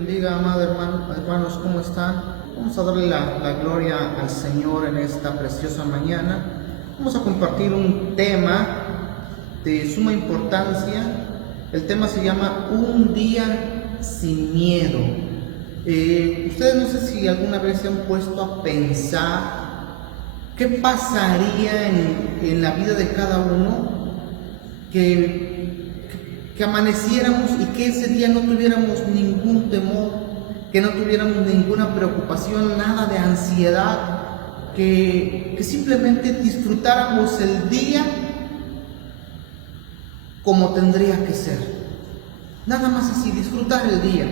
bendiga, amado hermanos, ¿cómo están? Vamos a darle la gloria al Señor en esta preciosa mañana. Vamos a compartir un tema de suma importancia. El tema se llama Un día sin miedo. Ustedes no sé si alguna vez se han puesto a pensar qué pasaría en la vida de cada uno que amaneciéramos y que ese día no tuviéramos ningún temor, que no tuviéramos ninguna preocupación, nada de ansiedad, que simplemente disfrutáramos el día como tendría que ser. Nada más así, disfrutar el día.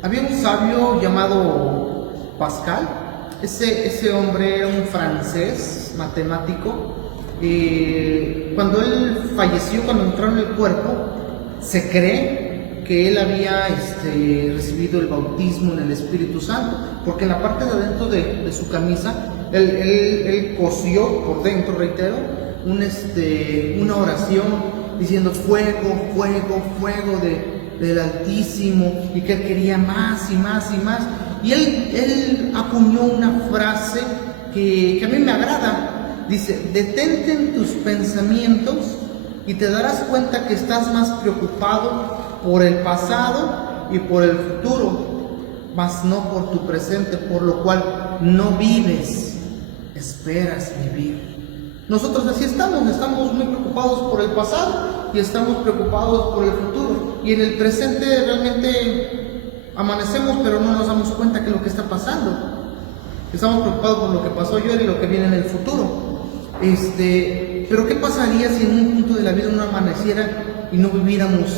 Había un sabio llamado Pascal. Ese hombre era un francés matemático. Cuando él falleció, cuando entró en el cuerpo, se cree que él había recibido el bautismo en el Espíritu Santo, porque en la parte de adentro de su camisa, él cosió por dentro, reitero, una oración diciendo fuego, fuego, fuego del Altísimo, y que él quería más y más y más. Y él acuñó una frase que a mí me agrada. Dice: detente en tus pensamientos y te darás cuenta que estás más preocupado por el pasado y por el futuro, mas no por tu presente, por lo cual no vives, esperas vivir. Nosotros así estamos muy preocupados por el pasado y estamos preocupados por el futuro. Y en el presente realmente amanecemos, pero no nos damos cuenta que es lo que está pasando. Estamos preocupados por lo que pasó ayer y lo que viene en el futuro. Pero ¿qué pasaría si en un punto de la vida uno amaneciera y no viviéramos,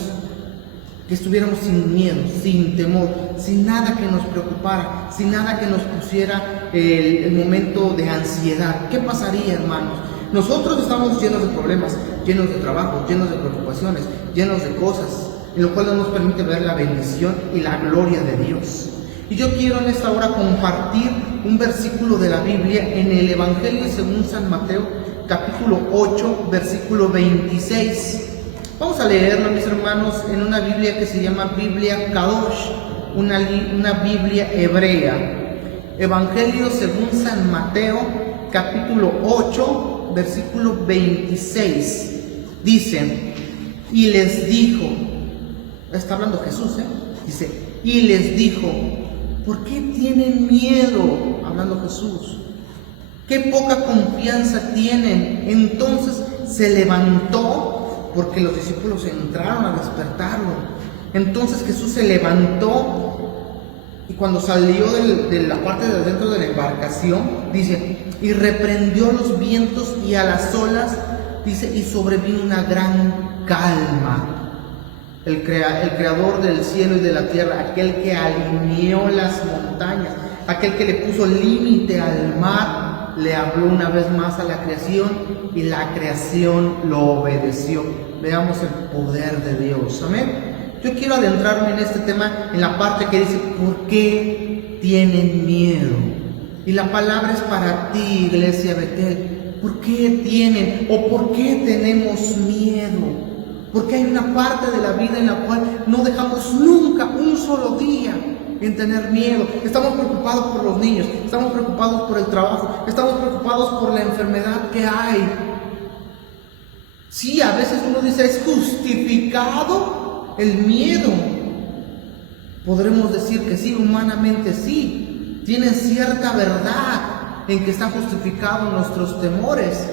que estuviéramos sin miedo, sin temor, sin nada que nos preocupara, sin nada que nos pusiera el momento de ansiedad? ¿Qué pasaría, hermanos? Nosotros estamos llenos de problemas, llenos de trabajo, llenos de preocupaciones, llenos de cosas, en lo cual no nos permite ver la bendición y la gloria de Dios. Y yo quiero en esta hora compartir un versículo de la Biblia en el Evangelio según San Mateo, capítulo 8, versículo 26. Vamos a leerlo, mis hermanos, en una Biblia que se llama Biblia Kadosh, una Biblia hebrea. Evangelio según San Mateo, capítulo 8, versículo 26. Dice: y les dijo, está hablando Jesús, dice, y les dijo: ¿por qué tienen miedo? Hablando Jesús. ¿Qué poca confianza tienen? Entonces se levantó, porque los discípulos entraron a despertarlo. Entonces Jesús se levantó y cuando salió de la parte de adentro de la embarcación, dice, y reprendió a los vientos y a las olas, dice, y sobrevino una gran calma. El creador del cielo y de la tierra, aquel que alineó las montañas, aquel que le puso límite al mar, le habló una vez más a la creación y la creación lo obedeció. Veamos el poder de Dios, amén. Yo quiero adentrarme en este tema, en la parte que dice: ¿por qué tienen miedo? Y la palabra es para ti, Iglesia Betel. ¿Por qué tienen o por qué tenemos miedo? Porque hay una parte de la vida en la cual no dejamos nunca un solo día en tener miedo. Estamos preocupados por los niños, estamos preocupados por el trabajo, estamos preocupados por la enfermedad que hay. Sí, a veces uno dice: ¿es justificado el miedo? Podremos decir que sí, humanamente sí. Tienen cierta verdad en que están justificados nuestros temores.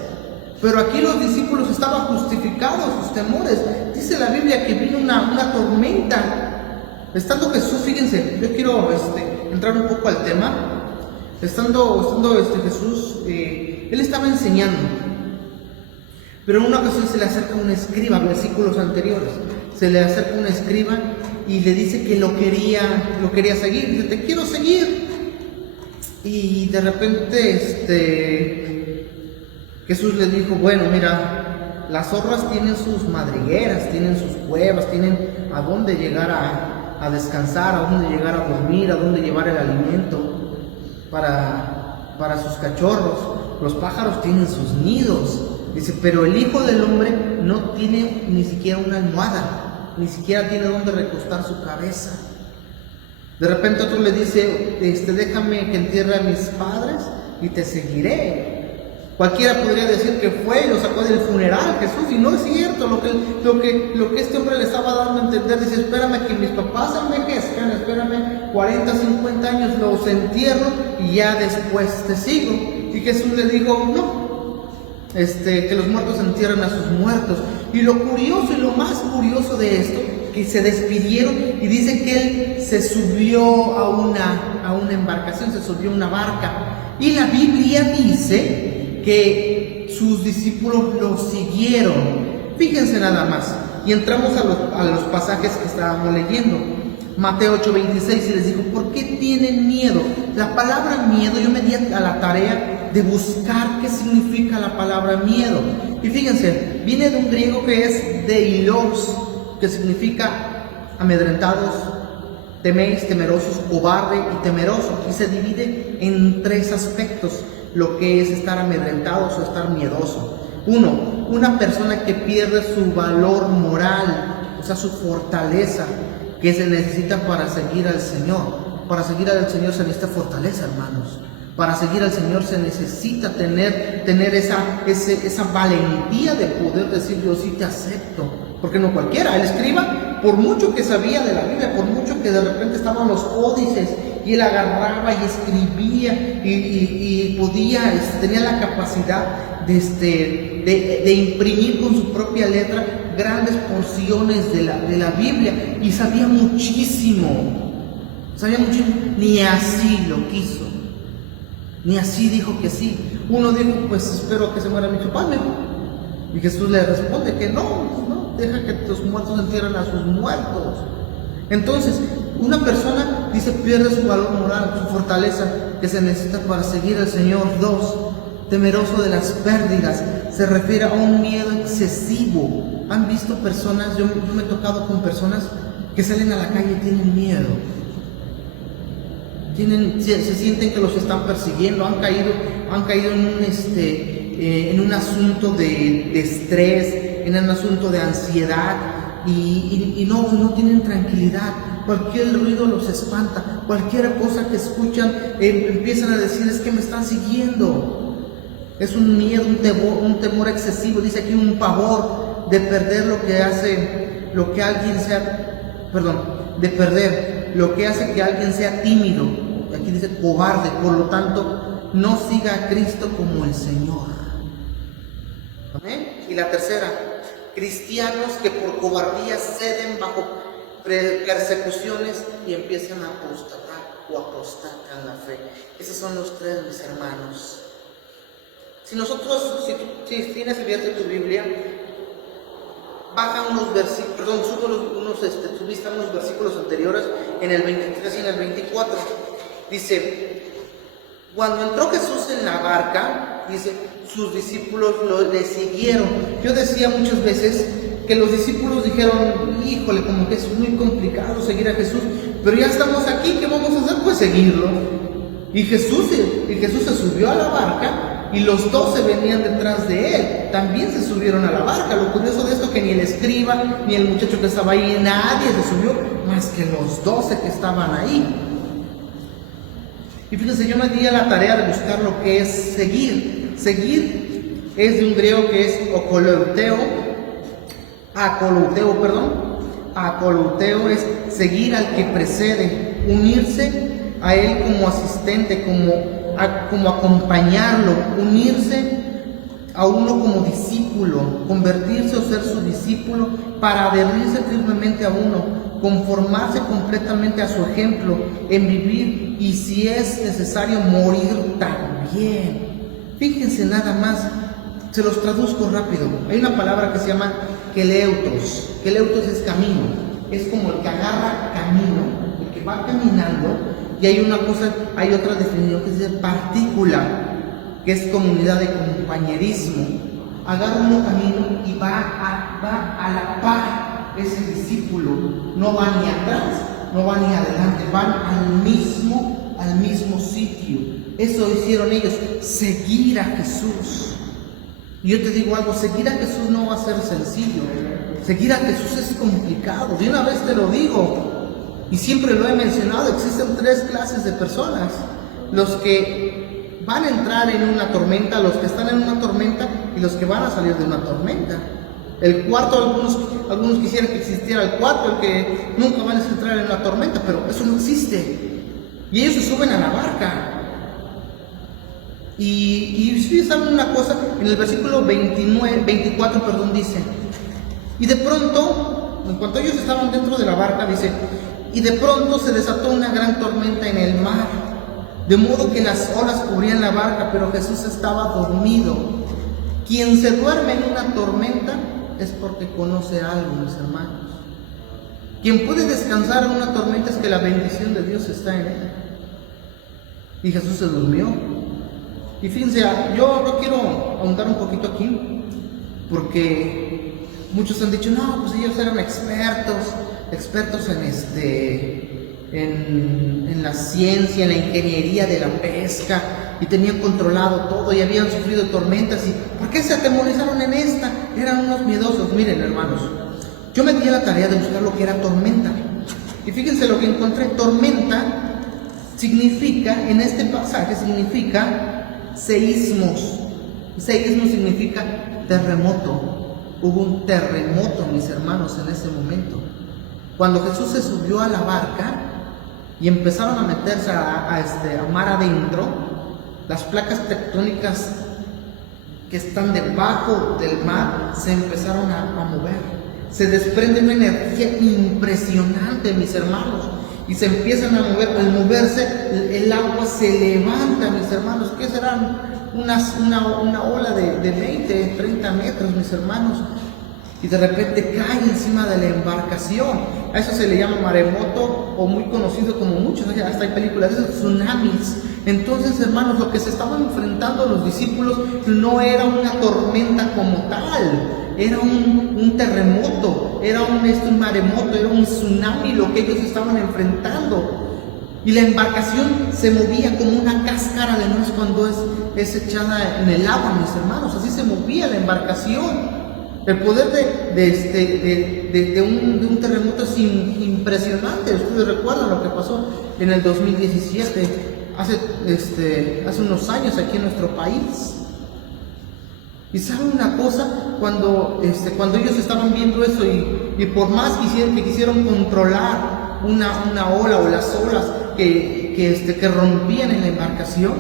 Pero aquí los discípulos estaban justificados sus temores. Dice la Biblia que vino una tormenta. Estando Jesús, fíjense, yo quiero entrar un poco al tema. Estando Jesús, él estaba enseñando. Pero en una ocasión se le acerca un escriba, versículos anteriores. Se le acerca un escriba y le dice que lo quería seguir. Dice: te quiero seguir. Y de repente Jesús le dijo: bueno, mira, las zorras tienen sus madrigueras, tienen sus cuevas, tienen a dónde llegar a descansar, a dónde llegar a dormir, a dónde llevar el alimento para sus cachorros. Los pájaros tienen sus nidos. Dice: pero el Hijo del Hombre no tiene ni siquiera una almohada, ni siquiera tiene dónde recostar su cabeza. De repente otro le dice, déjame que entierre a mis padres y te seguiré. Cualquiera podría decir que fue y lo sacó del funeral Jesús, y no es cierto. Lo que este hombre le estaba dando a entender, dice, espérame que mis papás envejezcan, espérame 40, 50 años, los entierro y ya después te sigo. Y Jesús le dijo, no, que los muertos entierren a sus muertos. Y lo curioso y lo más curioso de esto, que se despidieron y dice que él se subió a una embarcación, se subió a una barca. Y la Biblia dice que sus discípulos lo siguieron. Fíjense nada más. Y entramos a los pasajes que estábamos leyendo. Mateo 8:26, y les dijo, ¿por qué tienen miedo? La palabra miedo, yo me di a la tarea de buscar qué significa la palabra miedo. Y fíjense, viene de un griego que es deilos, que significa amedrentados, teméis, temerosos, cobarde y temeroso. Y se divide en 3 aspectos lo que es estar amedrentados o estar miedoso. Uno, una persona que pierde su valor moral, o sea, su fortaleza, que se necesita para seguir al Señor. Para seguir al Señor se necesita fortaleza, hermanos. Para seguir al Señor se necesita tener esa valentía de poder decir, yo sí te acepto. Porque no cualquiera, el escriba, por mucho que sabía de la Biblia, por mucho que de repente estaban los códices, y él agarraba y escribía y podía, tenía la capacidad de imprimir con su propia letra grandes porciones de la Biblia, y sabía muchísimo, ni así lo quiso, ni así dijo que sí. Uno dijo, pues espero que se muera mi papá, y Jesús le responde que no, deja que tus muertos entierren a sus muertos. Entonces, una persona, dice, pierde su valor moral, su fortaleza que se necesita para seguir al Señor. 2, temeroso de las pérdidas, se refiere a un miedo excesivo. ¿Han visto personas? Yo me he tocado con personas que salen a la calle y tienen miedo. Se sienten que los están persiguiendo, han caído en un asunto de estrés, en un asunto de ansiedad, y no tienen tranquilidad. Cualquier ruido los espanta, cualquier cosa que escuchan empiezan a decir, es que me están siguiendo. Es un miedo, un temor excesivo, dice aquí un pavor de perder de perder lo que hace que alguien sea tímido. Aquí dice cobarde, por lo tanto, no siga a Cristo como el Señor. ¿Amén? Y la tercera, cristianos que por cobardía ceden bajo persecuciones y empiezan a apostatar o apostatan la fe. Esos son los 3, mis hermanos. Si tienes abierta tu Biblia, baja unos versículos, subiste unos versículos anteriores, en el 23 y en el 24. Dice, cuando entró Jesús en la barca, dice, sus discípulos le siguieron. Yo decía muchas veces que los discípulos dijeron, híjole, como que es muy complicado seguir a Jesús, pero ya estamos aquí, ¿qué vamos a hacer? Pues seguirlo. Y Jesús se subió a la barca y los 12 venían detrás de él, también se subieron a la barca. Lo curioso de esto que ni el escriba, ni el muchacho que estaba ahí, nadie se subió, más que los 12 que estaban ahí. Y fíjense, yo me di a la tarea de buscar lo que es seguir. Seguir es de un griego que es acolouteo es seguir al que precede, unirse a él como asistente, como acompañarlo, unirse a uno como discípulo, convertirse o ser su discípulo para adherirse firmemente a uno, conformarse completamente a su ejemplo en vivir y si es necesario morir también. Fíjense nada más, se los traduzco rápido. Hay una palabra que se llama keleutos. Keleutos es camino, es como el que agarra camino, el que va caminando. Y hay otra definición que dice partícula, que es comunidad de compañerismo. Agarra un camino y va a la par ese discípulo, no va ni atrás, no va ni adelante, van al mismo sitio. Eso hicieron ellos, seguir a Jesús. Y yo te digo algo, seguir a Jesús no va a ser sencillo. Seguir a Jesús es complicado, de una vez te lo digo. Y siempre lo he mencionado, existen tres clases de personas: los que van a entrar en una tormenta, los que están en una tormenta y los que van a salir de una tormenta. El cuarto, algunos quisieran que existiera el cuarto, el que nunca van a entrar en la tormenta, pero eso no existe. Y ellos se suben a la barca. Y ustedes saben una cosa, en el versículo 24, dice: y de pronto, en cuanto ellos estaban dentro de la barca, dice, y de pronto se desató una gran tormenta en el mar, de modo que las olas cubrían la barca, pero Jesús estaba dormido. Quien se duerme en una tormenta es porque conoce algo, mis hermanos. Quien puede descansar en una tormenta es que la bendición de Dios está en él. Y Jesús se durmió. Y fíjense, yo no quiero ahondar un poquito aquí, porque muchos han dicho, no, pues ellos eran expertos en la ciencia, en la ingeniería de la pesca, y tenían controlado todo y habían sufrido tormentas. ¿Y por qué se atemorizaron en esta? Eran unos miedosos. Miren, hermanos, yo me di a la tarea de buscar lo que era tormenta, y fíjense lo que encontré. Tormenta significa, en este pasaje, significa seísmos. Seísmo significa terremoto. Hubo un terremoto, mis hermanos, en ese momento. Cuando Jesús se subió a la barca y empezaron a meterse a mar adentro, las placas tectónicas que están debajo del mar se empezaron a mover. Se desprende una energía impresionante, mis hermanos, y se empiezan a mover. Al moverse, el agua se levanta, mis hermanos. ¿Qué serán? Una ola de 20, 30 metros, mis hermanos. Y de repente cae encima de la embarcación. A eso se le llama maremoto, o muy conocido como muchos, hasta hay películas, esos tsunamis. Entonces, hermanos, lo que se estaban enfrentando los discípulos no era una tormenta como tal, era un terremoto, era un maremoto, era un tsunami lo que ellos estaban enfrentando. Y la embarcación se movía como una cáscara de nuez cuando es echada en el agua, mis hermanos. Así se movía la embarcación. El poder de un terremoto es impresionante. Ustedes recuerdan lo que pasó en el 2017, hace unos años aquí en nuestro país. Y saben una cosa, cuando ellos estaban viendo eso y por más que quisieron controlar una ola o las olas que rompían en la embarcación,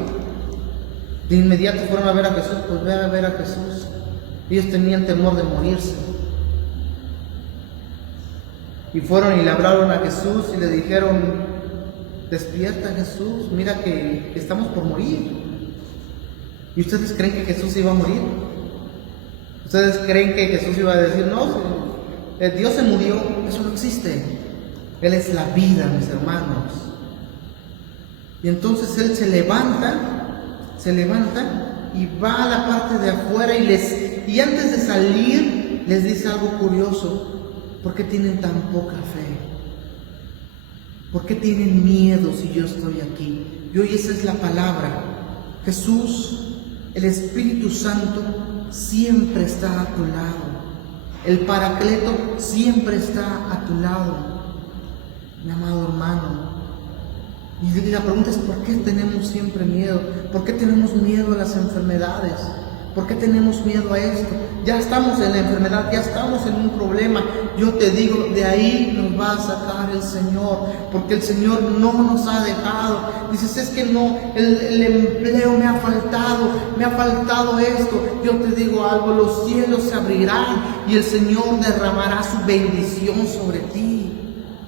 de inmediato fueron a ver a Jesús. Pues ve a ver a Jesús. Ellos tenían temor de morirse. Y fueron y le hablaron a Jesús y le dijeron: despierta, Jesús, mira que estamos por morir. ¿Y ustedes creen que Jesús iba a morir? ¿Ustedes creen que Jesús iba a decir: no, Dios se murió? Eso no existe. Él es la vida, mis hermanos. Y entonces Él se levanta y va a la parte de afuera y antes de salir les dice algo curioso: ¿por qué tienen tan poca fe? ¿Por qué tienen miedo si yo estoy aquí? Y hoy esa es la palabra. Jesús, el Espíritu Santo, siempre está a tu lado. El Paracleto siempre está a tu lado, mi amado hermano. Y la pregunta es: ¿por qué tenemos siempre miedo? ¿Por qué tenemos miedo a las enfermedades? ¿Por qué tenemos miedo a esto? Ya estamos en la enfermedad, ya estamos en un problema. Yo te digo, de ahí nos va a sacar el Señor, porque el Señor no nos ha dejado. Dices: es que no, el empleo me ha faltado esto. Yo te digo algo: los cielos se abrirán y el Señor derramará su bendición sobre ti.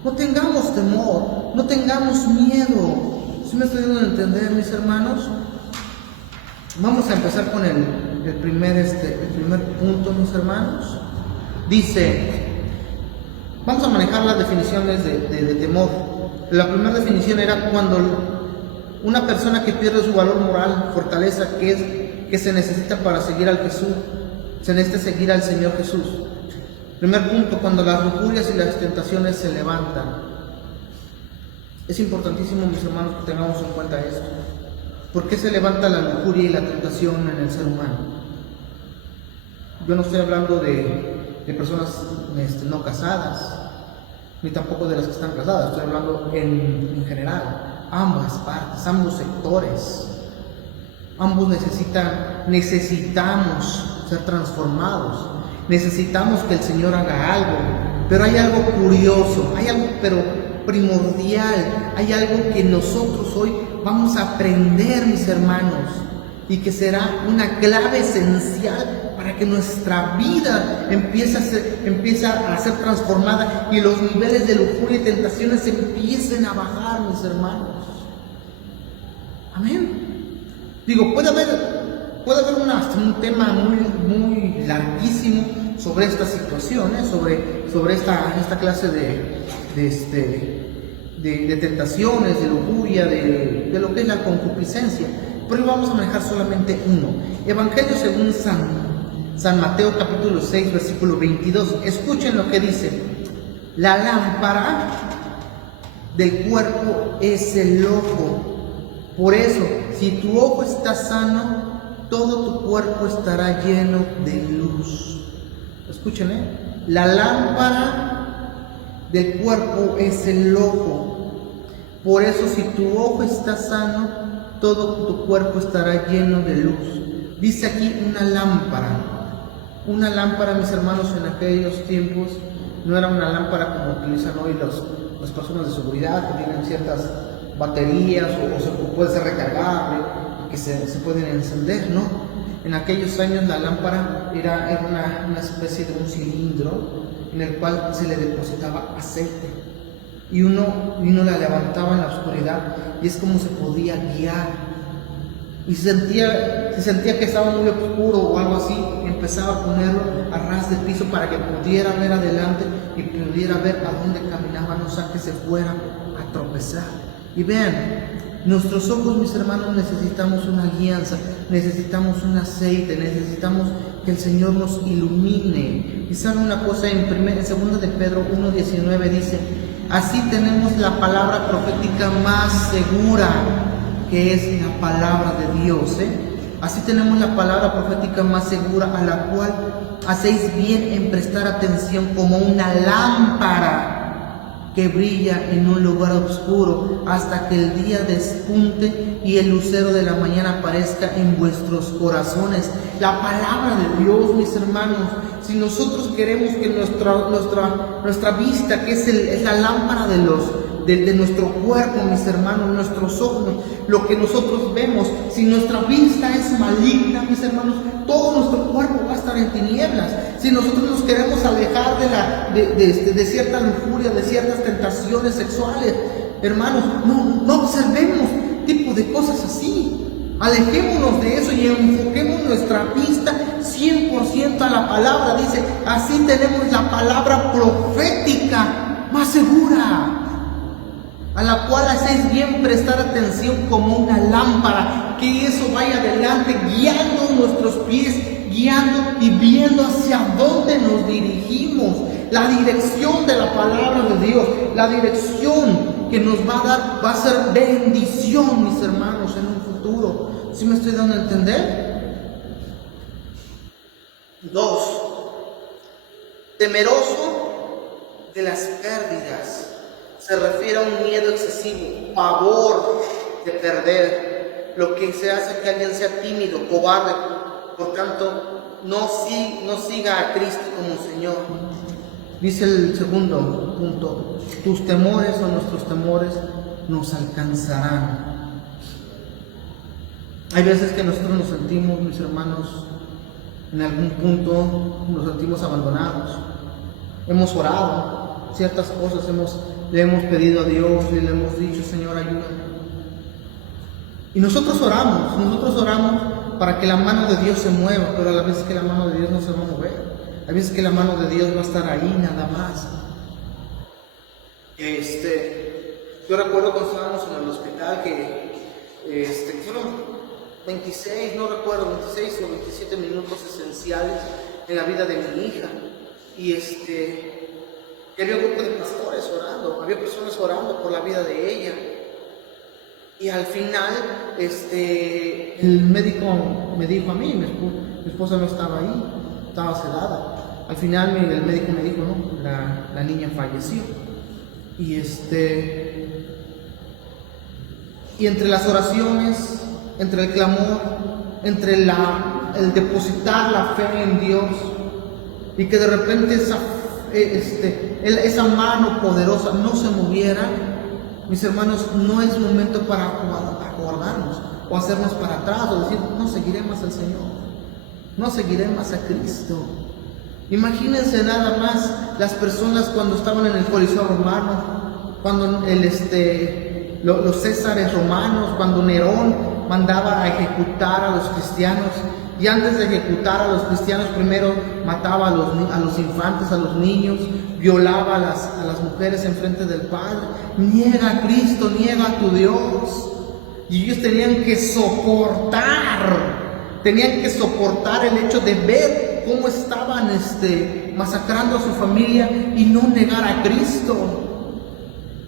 No tengamos temor, no tengamos miedo. ¿Sí me estoy dando a entender, mis hermanos? Vamos a empezar con el primer punto, mis hermanos. Dice, vamos a manejar las definiciones de temor. La primera definición era cuando una persona que pierde su valor moral, fortaleza, que se necesita para seguir al Jesús, se necesita seguir al Señor Jesús. Primer punto, cuando las lujurias y las tentaciones se levantan. Es importantísimo, mis hermanos, que tengamos en cuenta esto. ¿Por qué se levanta la lujuria y la tentación en el ser humano? Yo no estoy hablando de personas no casadas. ni tampoco de las que están casadas, estoy hablando en general, ambas partes, ambos sectores. Ambos necesitamos ser transformados, necesitamos que el Señor haga algo, pero hay algo curioso, hay algo pero primordial, hay algo que nosotros hoy vamos a aprender, mis hermanos, y que será una clave esencial para que nuestra vida empiece a ser transformada y los niveles de lujuria y tentaciones empiecen a bajar, mis hermanos. Amén. Digo, puede haber un tema muy larguísimo sobre estas situaciones, sobre esta clase de tentaciones, de lujuria, de lo que es la concupiscencia. Pero hoy vamos a manejar solamente uno. Evangelio según San Mateo capítulo 6, versículo 22. Escuchen lo que dice. La lámpara del cuerpo es el ojo. Por eso, si tu ojo está sano, todo tu cuerpo estará lleno de luz. Escuchen, la lámpara del cuerpo es el ojo. Por eso, si tu ojo está sano, todo tu cuerpo estará lleno de luz. Dice aquí una lámpara. Una lámpara, mis hermanos, en aquellos tiempos no era una lámpara como utilizan hoy las personas de seguridad, que tienen ciertas baterías o puede ser recargable, que se pueden encender, ¿no? En aquellos años la lámpara era una especie de un cilindro en el cual se le depositaba aceite y uno la levantaba en la oscuridad y es como se podía guiar. Y se sentía que estaba muy oscuro o algo así, empezaba a ponerlo a ras de piso para que pudiera ver adelante y pudiera ver a dónde caminaba, no sea que se fuera a tropezar. Y vean, nuestros ojos, mis hermanos, necesitamos una guianza, necesitamos un aceite, necesitamos que el Señor nos ilumine. Y saben una cosa, en 2 de Pedro 1:19 dice, así tenemos la palabra profética más segura, que es la palabra de Dios, Así tenemos la palabra profética más segura, a la cual hacéis bien en prestar atención como una lámpara que brilla en un lugar oscuro hasta que el día despunte y el lucero de la mañana aparezca en vuestros corazones. La palabra de Dios, mis hermanos, si nosotros queremos que nuestra vista, que es la lámpara de nuestro cuerpo, mis hermanos, nuestros ojos, lo que nosotros vemos, si nuestra vista es maligna, mis hermanos, todo nuestro cuerpo va a estar en tinieblas. Si nosotros nos queremos alejar de cierta lujuria, de ciertas tentaciones sexuales, hermanos, no observemos tipo de cosas así. Alejémonos de eso y enfoquemos nuestra vista 100% a la palabra. Dice, así tenemos la palabra profética más segura, a la cual hacéis bien prestar atención como una lámpara, que eso vaya adelante, guiando nuestros pies, guiando y viendo hacia dónde nos dirigimos. La dirección de la palabra de Dios, la dirección que nos va a dar, va a ser bendición, mis hermanos, en un futuro. ¿Sí me estoy dando a entender? 2. Temeroso de las pérdidas. Se refiere a un miedo excesivo, pavor de perder, lo que se hace que alguien sea tímido, cobarde. Por tanto, no siga a Cristo como Señor. Dice el segundo punto, tus temores o nuestros temores nos alcanzarán. Hay veces que nosotros nos sentimos, mis hermanos, en algún punto nos sentimos abandonados. Hemos orado ciertas cosas, le hemos pedido a Dios y le hemos dicho, Señor, ayúdame. Y nosotros oramos para que la mano de Dios se mueva, pero a la vez que la mano de Dios no se va a mover. Hay veces que la mano de Dios va a estar ahí nada más. Yo recuerdo cuando estábamos en el hospital que fueron 26 o 27 minutos esenciales en la vida de mi hija. Y había un grupo de pastores orando, había personas orando por la vida de ella. Y al final, el médico me dijo a mí, mi esposa no estaba ahí, estaba sedada. Al final el médico me dijo, no, la niña falleció. y entre las oraciones, entre el clamor, entre el depositar la fe en Dios, y que de repente esa mano poderosa no se moviera, mis hermanos, no es momento para acobardarnos o hacernos para atrás o decir, no seguiré más al Señor, no seguiré más a Cristo. Imagínense nada más las personas cuando estaban en el Coliseo romano, cuando los césares romanos, cuando Nerón mandaba a ejecutar a los cristianos, y antes de ejecutar a los cristianos primero mataba a los infantes, a los niños, violaba a las mujeres en frente del Padre. Niega a Cristo, niega a tu Dios. Y ellos tenían que soportar el hecho de ver cómo estaban masacrando a su familia y no negar a Cristo.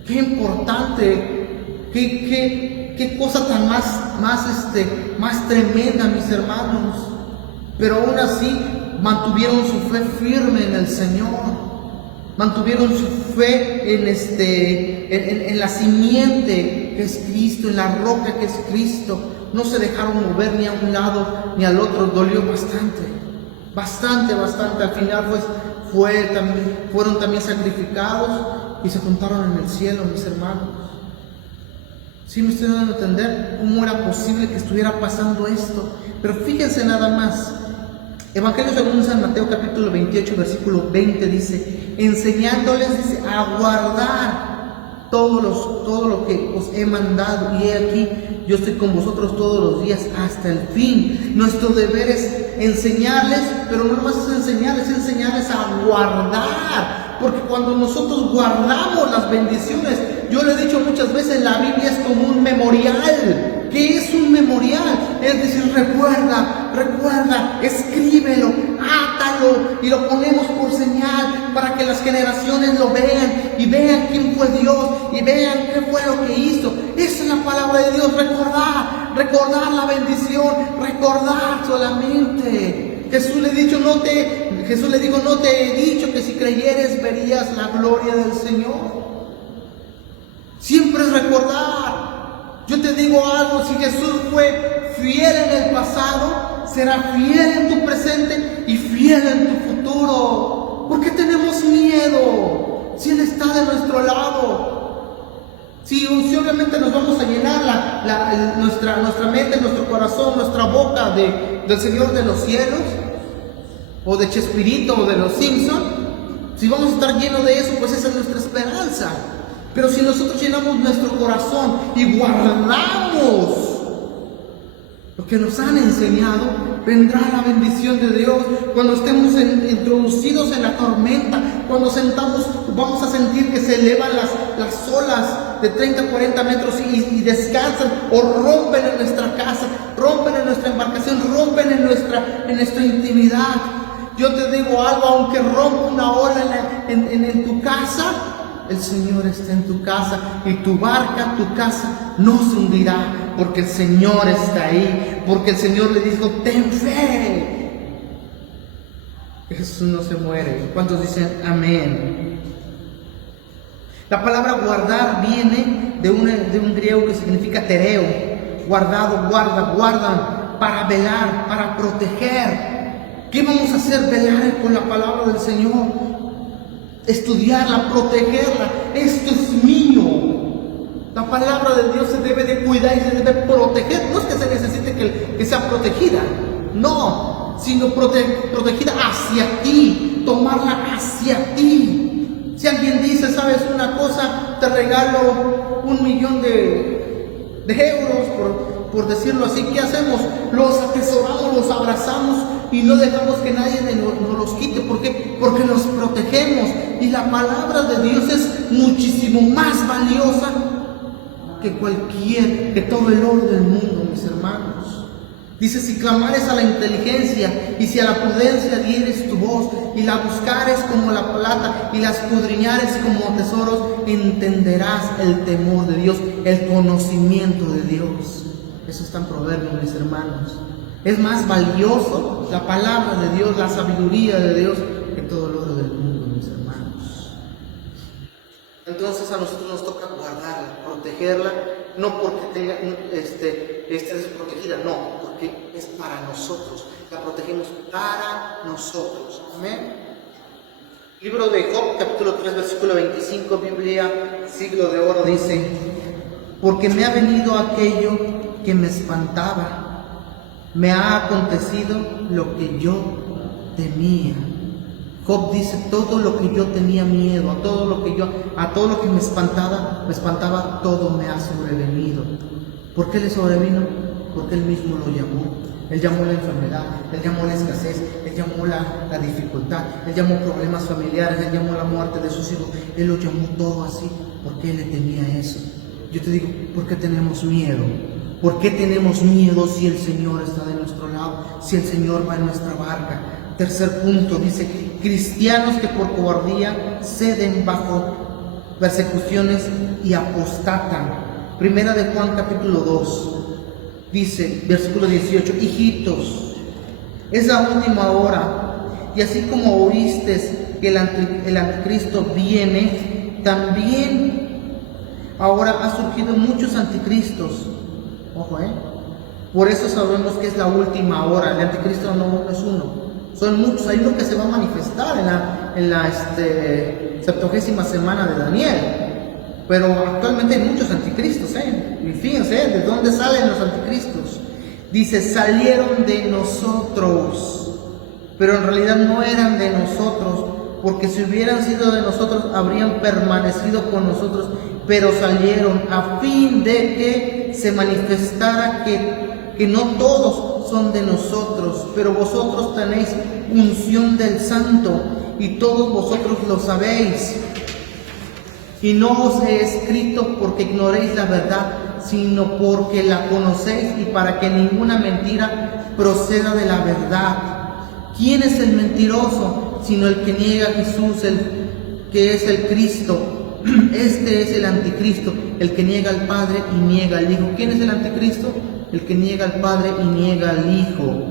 Qué importante, qué cosa tan más tremenda, mis hermanos. Pero aún así mantuvieron su fe firme en el Señor, mantuvieron su fe en la simiente que es Cristo, en la roca que es Cristo. No se dejaron mover ni a un lado ni al otro. Dolió bastante. Al final fueron también sacrificados y se juntaron en el cielo, mis hermanos. Sí me estoy dando a entender cómo era posible que estuviera pasando esto. Pero fíjense nada más. Evangelio según San Mateo capítulo 28 versículo 20 dice, enseñándoles, dice, a guardar todo lo que os he mandado, y he aquí, yo estoy con vosotros todos los días hasta el fin. Nuestro deber es enseñarles, pero no nomás es enseñarles a guardar, porque cuando nosotros guardamos las bendiciones, yo le he dicho muchas veces, la Biblia es como un memorial. ¿Qué es un memorial? Es decir, recuerda, escríbelo, átalo y lo ponemos por señal para que las generaciones lo vean y vean quién fue Dios y vean qué fue lo que hizo. Esa es la palabra de Dios, recordar la bendición, recordar solamente. Jesús le dijo, no te he dicho que si creyeres verías la gloria del Señor. Siempre es recordar. Yo te digo algo, si Jesús fue fiel en el pasado, será fiel en tu presente y fiel en tu futuro. ¿Por qué tenemos miedo si Él está de nuestro lado? Si obviamente nos vamos a llenar nuestra mente, nuestro corazón, nuestra boca del Señor de los cielos, o de Chespirito, o de los Simpson, si vamos a estar llenos de eso, pues esa es nuestra esperanza. Pero si nosotros llenamos nuestro corazón y guardamos lo que nos han enseñado, vendrá la bendición de Dios. Cuando estemos introducidos en la tormenta, cuando vamos a sentir que se elevan las olas de 30, 40 metros y descansan o rompen en nuestra casa, rompen en nuestra embarcación, rompen en nuestra intimidad. Yo te digo algo, aunque rompa una ola en tu casa, el Señor está en tu casa y tu barca, tu casa no se hundirá, porque el Señor está ahí, porque el Señor le dijo, ten fe. Jesús no se muere. ¿Cuántos dicen amén? La palabra guardar viene de un griego que significa tereo, guardado, guardan, para velar, para proteger. ¿Qué vamos a hacer? Velar con la palabra del Señor. Estudiarla, protegerla. Esto es mío. La palabra de Dios se debe de cuidar y se debe proteger. No es que se necesite que sea protegida, no, sino protegida hacia ti, tomarla hacia ti. Si alguien dice, sabes una cosa, te regalo 1.000.000 de euros, por decirlo así, ¿qué hacemos? Los atesoramos, los abrazamos y no dejamos que nadie nos los quite. ¿Por qué? Porque los protegemos. Y la palabra de Dios es muchísimo más valiosa que todo el oro del mundo, mis hermanos. Dice, si clamares a la inteligencia y si a la prudencia dieres tu voz y la buscares como la plata y la escudriñares como tesoros, entenderás el temor de Dios, el conocimiento de Dios. Eso está en Proverbios, mis hermanos. Es más valioso la palabra de Dios, la sabiduría de Dios, que todo el oro del mundo, mis hermanos. Entonces a nosotros nos toca guardarla, protegerla, no porque tenga, esté desprotegida, no, porque es para nosotros, la protegemos para nosotros. Amén. Libro de Job, capítulo 3, versículo 25, Biblia, siglo de oro, dice: porque me ha venido aquello que me espantaba, me ha acontecido lo que yo temía. Job dice: todo lo que yo tenía miedo, a todo lo que me espantaba, todo me ha sobrevenido. ¿Por qué le sobrevino? Porque él mismo lo llamó. Él llamó la enfermedad, él llamó la escasez, él llamó la dificultad, él llamó problemas familiares, él llamó la muerte de sus hijos, él lo llamó todo así, porque él le temía eso. Yo te digo, ¿por qué tenemos miedo? ¿Por qué tenemos miedo si el Señor está de nuestro lado, si el Señor va en nuestra barca? Tercer punto, dice: cristianos que por cobardía ceden bajo persecuciones y apostatan. Primera de Juan capítulo 2, dice, versículo 18: hijitos, es la última hora, y así como oísteis que el anticristo viene, también ahora ha surgido muchos anticristos. Ojo, por eso sabemos que es la última hora. El anticristo no es uno, son muchos. Hay uno que se va a manifestar en la 70ª semana de Daniel, pero actualmente hay muchos anticristos, y fíjense, ¿de dónde salen los anticristos? Dice: salieron de nosotros, pero en realidad no eran de nosotros, porque si hubieran sido de nosotros habrían permanecido con nosotros, pero salieron a fin de que se manifestara que no todos son de nosotros, pero vosotros tenéis unción del Santo, y todos vosotros lo sabéis. Y no os he escrito porque ignoréis la verdad, sino porque la conocéis, y para que ninguna mentira proceda de la verdad. ¿Quién es el mentiroso? Sino el que niega a Jesús, que es el Cristo. Este es el anticristo, el que niega al Padre y niega al Hijo. ¿Quién es el anticristo? El que niega al Padre y niega al Hijo.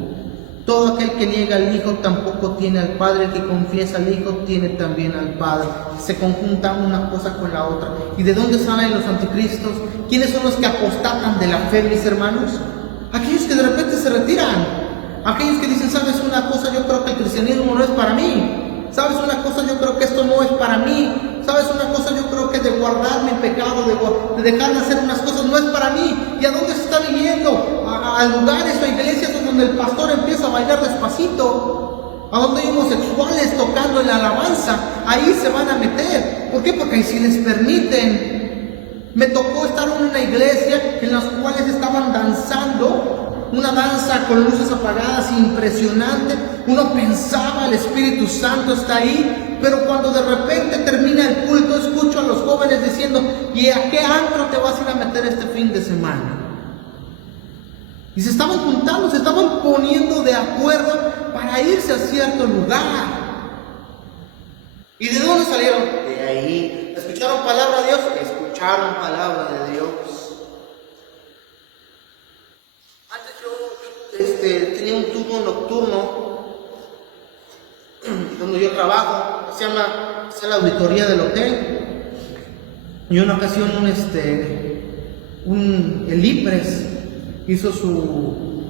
Todo aquel que niega al Hijo tampoco tiene al Padre. El que confiesa al Hijo tiene también al Padre. Se conjunta una cosa con la otra. ¿Y de dónde salen los anticristos? ¿Quiénes son los que apostatan de la fe, mis hermanos? Aquellos que de repente se retiran. Aquellos que dicen: ¿sabes una cosa? Yo creo que el cristianismo no es para mí. ¿Sabes una cosa? Yo creo que esto no es para mí. ¿Sabes una cosa? Yo creo que de guardar mi pecado, de dejar de hacer unas cosas, no es para mí. ¿Y a dónde se está viniendo? A lugares o a iglesias donde el pastor empieza a bailar despacito, a donde hay homosexuales tocando en la alabanza. Ahí se van a meter. ¿Por qué? Porque ahí sí les permiten. Me tocó estar en una iglesia en las cuales estaban danzando, una danza con luces apagadas impresionante. Uno pensaba: el Espíritu Santo está ahí. Pero cuando de repente termina el culto, escucho a los jóvenes diciendo: ¿y a qué antro te vas a ir a meter este fin de semana? Y se estaban juntando, se estaban poniendo de acuerdo para irse a cierto lugar. ¿Y de dónde salieron? De ahí. ¿Escucharon palabra de Dios? Escucharon palabra de Dios. Antes yo tenía un turno nocturno donde yo trabajo, se llama la auditoría del hotel. Y una ocasión el IPRES hizo su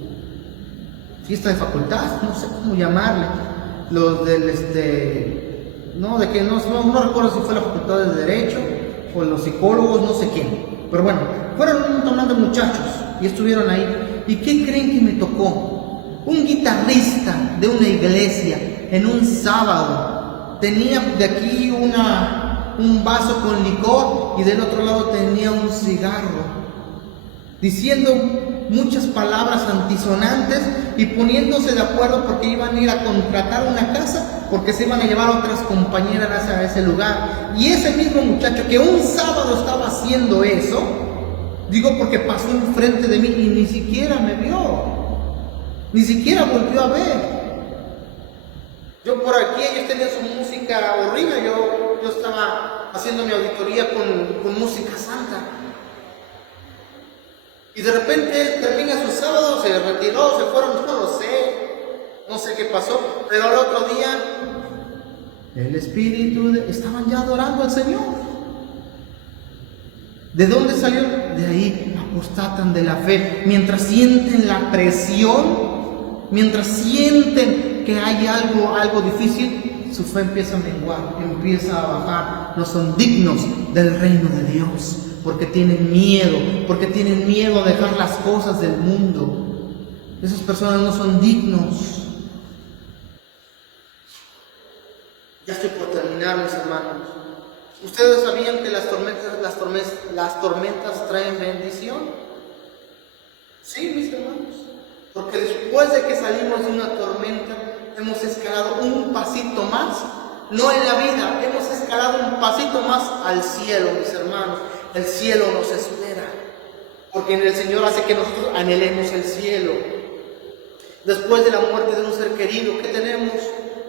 fiesta de facultad, no sé cómo llamarle, los del no recuerdo si fue la facultad de Derecho o los psicólogos, no sé quién, pero bueno, fueron un montón de muchachos y estuvieron ahí. ¿Y qué creen que me tocó? Un guitarrista de una iglesia en un sábado tenía de aquí un vaso con licor y del otro lado tenía un cigarro, diciendo muchas palabras antisonantes y poniéndose de acuerdo porque iban a ir a contratar una casa, porque se iban a llevar otras compañeras a ese lugar. Y ese mismo muchacho que un sábado estaba haciendo eso, digo porque pasó enfrente de mí y ni siquiera me vio, ni siquiera volvió a ver. Yo por aquí, ellos tenían su música horrible, yo estaba haciendo mi auditoría con música santa. Y de repente termina su sábado, se retiró, se fueron, no sé qué pasó, pero al otro día el Espíritu estaban ya adorando al Señor. ¿De dónde salió? De ahí apostatan de la fe. Mientras sienten la presión, mientras sienten que hay algo difícil, su fe empieza a menguar, empieza a bajar. No son dignos del reino de Dios, porque tienen miedo a dejar las cosas del mundo. Esas personas no son dignos. Ya estoy por terminar, mis hermanos. ¿Ustedes sabían que las tormentas traen bendición? Sí, mis hermanos. Porque después de que salimos de una tormenta, hemos escalado un pasito más, no en la vida, hemos escalado un pasito más al cielo, mis hermanos. El cielo nos espera, porque en el Señor hace que nosotros anhelemos el cielo. Después de la muerte de un ser querido, ¿qué tenemos?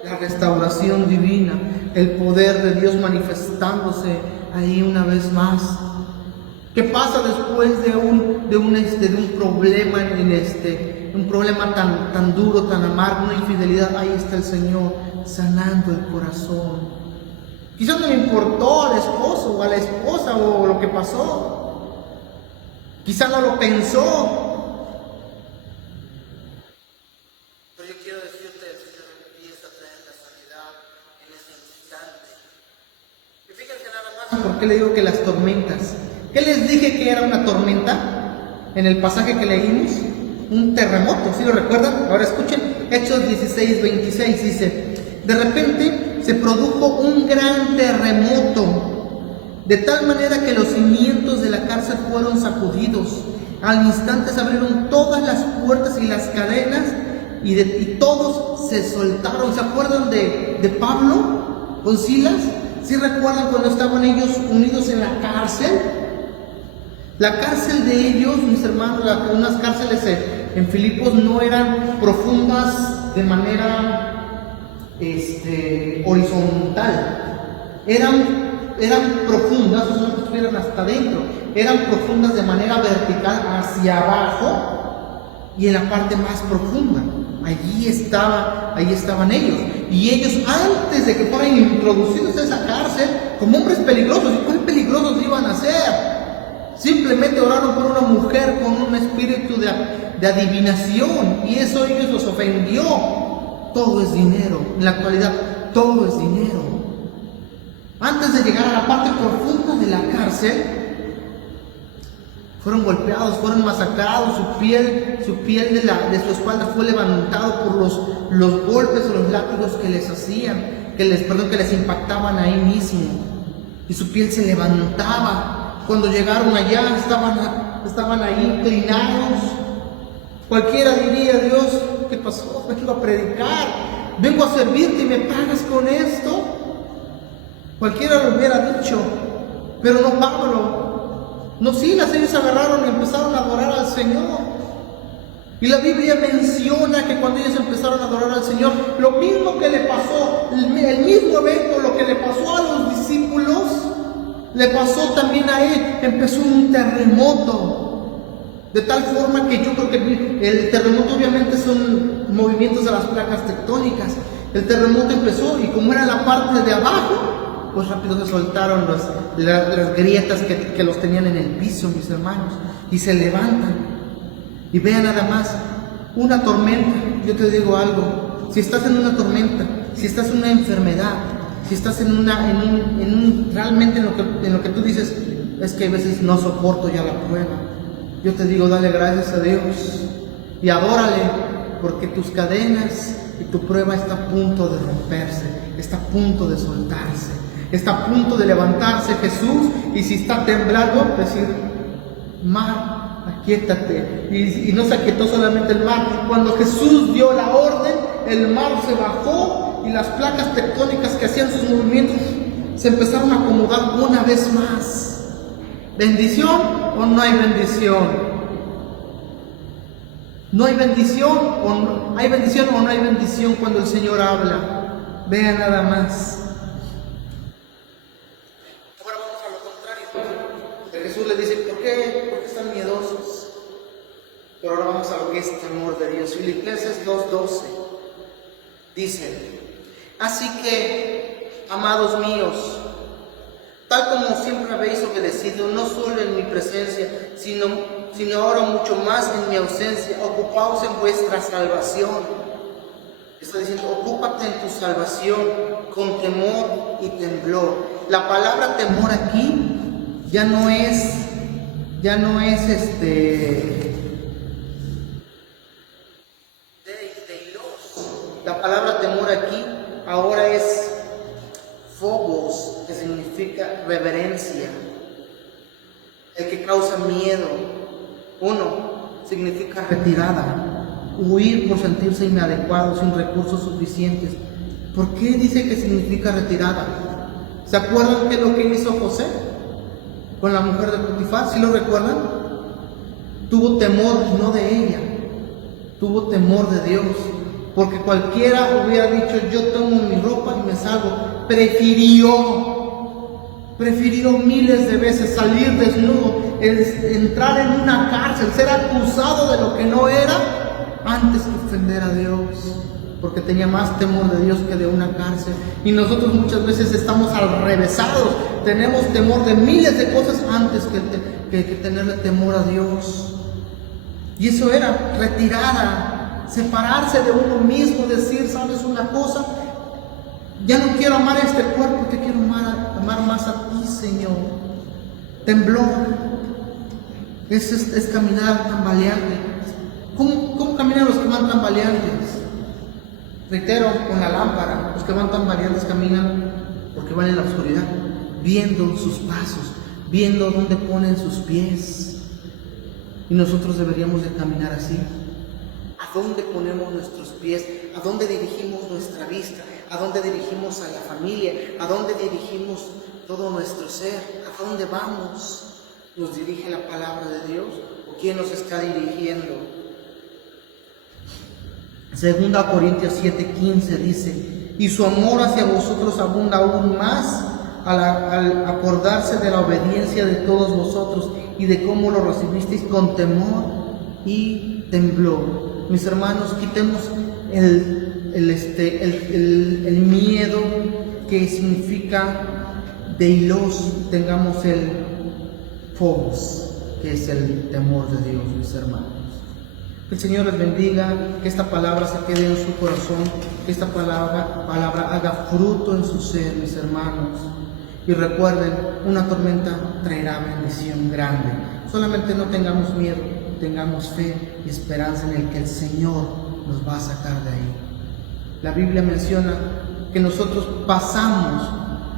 La restauración divina, el poder de Dios manifestándose ahí una vez más. ¿Qué pasa después de un problema un problema tan duro, tan amargo, una infidelidad? Ahí está el Señor sanando el corazón. Quizás no le importó al esposo o a la esposa o lo que pasó. Quizás no lo pensó. ¿Por qué le digo que las tormentas? ¿Qué les dije que era una tormenta? En el pasaje que leímos, un terremoto, ¿sí lo recuerdan? Ahora escuchen, Hechos 16:26 dice: de repente se produjo un gran terremoto, de tal manera que los cimientos de la cárcel fueron sacudidos. Al instante se abrieron todas las puertas y las cadenas y todos se soltaron. ¿Se acuerdan de Pablo con Silas? ¿Sí recuerdan cuando estaban ellos unidos en la cárcel? La cárcel de ellos, mis hermanos, unas cárceles en Filipos no eran profundas de manera horizontal. Eran profundas, no que estuvieran hasta adentro, eran profundas de manera vertical hacia abajo y en la parte más profunda. Allí estaban ellos. Y ellos, antes de que fueran introducidos a esa cárcel, como hombres peligrosos, ¿y cuán peligrosos iban a ser? Simplemente oraron por una mujer con un espíritu de adivinación, y eso a ellos los ofendió. Todo es dinero. En la actualidad, todo es dinero. Antes de llegar a la parte profunda de la cárcel, fueron golpeados, fueron masacrados, su piel de su espalda fue levantado por los golpes o los látigos que les hacían, que les impactaban ahí mismo. Y su piel se levantaba. Cuando llegaron allá, estaban ahí inclinados. Cualquiera diría: Dios, ¿qué pasó? Vengo a predicar, vengo a servirte y me pagas con esto. Cualquiera lo hubiera dicho, pero no Pablo. No, Silas, ellos agarraron y empezaron a adorar al Señor. Y la Biblia menciona que cuando ellos empezaron a adorar al Señor, lo mismo que le pasó, el mismo evento, lo que le pasó a los discípulos, le pasó también a él. Empezó un terremoto. De tal forma que yo creo que el terremoto obviamente son movimientos de las placas tectónicas. El terremoto empezó y como era la parte de abajo, pues rápido se soltaron las grietas que los tenían en el piso, mis hermanos, y se levantan. Y vean nada más, una tormenta. Yo te digo algo: si estás en una tormenta, si estás en una enfermedad, si estás realmente en lo que tú dices, es que a veces no soporto ya la prueba. Yo te digo, dale gracias a Dios y adórale, porque tus cadenas y tu prueba está a punto de romperse, está a punto de soltarse. Está a punto de levantarse Jesús, y si está temblando, decir: mar, aquíétate. Y no se aquietó solamente el mar. Cuando Jesús dio la orden, el mar se bajó y las placas tectónicas que hacían sus movimientos se empezaron a acomodar una vez más. ¿Bendición o no hay bendición? ¿No hay bendición o no hay bendición o no hay bendición cuando el Señor habla? Vean nada más. Jesús le dice: ¿por qué están miedosos? Pero ahora vamos a lo que es temor de Dios. Filipenses 2:12 dice: así que, amados míos, tal como siempre habéis obedecido, no solo en mi presencia, sino ahora mucho más en mi ausencia. Ocupaos en vuestra salvación. Está diciendo, ocúpate en tu salvación con temor y temblor. La palabra temor aquí ya no es la palabra temor aquí ahora es phobos, que significa reverencia, el que causa miedo. Significa retirada, huir por sentirse inadecuado, sin recursos suficientes. ¿Por qué dice que significa retirada? ¿Se acuerdan qué es lo que hizo José con la mujer de Potifar? ¿Sí lo recuerdan? Tuvo temor no de ella, tuvo temor de Dios. Porque cualquiera hubiera dicho, yo tomo mi ropa y me salgo. Prefirió miles de veces salir desnudo, entrar en una cárcel, ser acusado de lo que no era, antes que ofender a Dios. Porque tenía más temor de Dios que de una cárcel. Y nosotros muchas veces estamos alrevesados. Tenemos temor de miles de cosas antes que tenerle temor a Dios. Y eso era retirada. Separarse de uno mismo, decir, ¿sabes una cosa? Ya no quiero amar a este cuerpo, te quiero amar más a ti, Señor. Temblor. Es caminar tambaleante. ¿Cómo caminan los que van tambaleantes? Reitero, con la lámpara. Los que van tambaleantes caminan porque van en la oscuridad, viendo sus pasos, viendo dónde ponen sus pies. Y nosotros deberíamos de caminar así. ¿A dónde ponemos nuestros pies? ¿A dónde dirigimos nuestra vista? ¿A dónde dirigimos a la familia? ¿A dónde dirigimos todo nuestro ser? ¿A dónde vamos? ¿Nos dirige la palabra de Dios? ¿O quién nos está dirigiendo? 2 Corintios 7:15 dice, y su amor hacia vosotros abunda aún más al acordarse de la obediencia de todos vosotros y de cómo lo recibisteis con temor y temblor. Mis hermanos, quitemos el miedo que significa deilos, tengamos el phobos, que es el temor de Dios, mis hermanos. Que el Señor les bendiga, que esta palabra se quede en su corazón, que esta palabra haga fruto en su ser, mis hermanos. Y recuerden, una tormenta traerá bendición grande. Solamente no tengamos miedo, tengamos fe y esperanza en el que el Señor nos va a sacar de ahí. La Biblia menciona que nosotros pasamos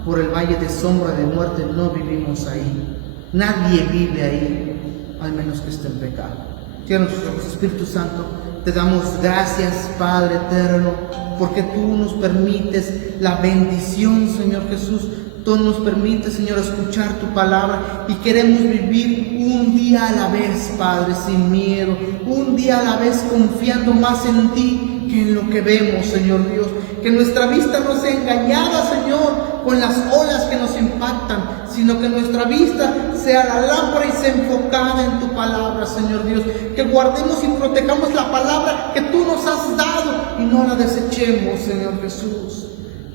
por el valle de sombra de muerte, no vivimos ahí. Nadie vive ahí, al menos que esté en pecado. Cierra nuestros ojos. Espíritu Santo, te damos gracias, Padre eterno, porque tú nos permites la bendición, Señor Jesús. Tú nos permites, Señor, escuchar tu palabra y queremos vivir un día a la vez, Padre, sin miedo, un día a la vez confiando más en ti que en lo que vemos, Señor Dios. Que nuestra vista no sea engañada, Señor, con las olas que nos impactan, sino que nuestra vista sea la lámpara y sea enfocada en tu palabra, Señor Dios. Que guardemos y protejamos la palabra que tú nos has dado y no la desechemos, Señor Jesús.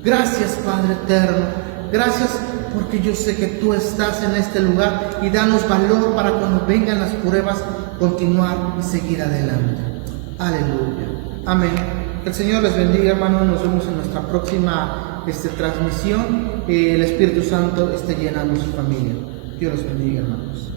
Gracias, Padre eterno. Gracias porque yo sé que tú estás en este lugar y danos valor para cuando vengan las pruebas continuar y seguir adelante. Aleluya. Amén. Que el Señor les bendiga, hermanos. Nos vemos en nuestra próxima transmisión. El Espíritu Santo esté llenando su familia. Dios los bendiga, hermanos.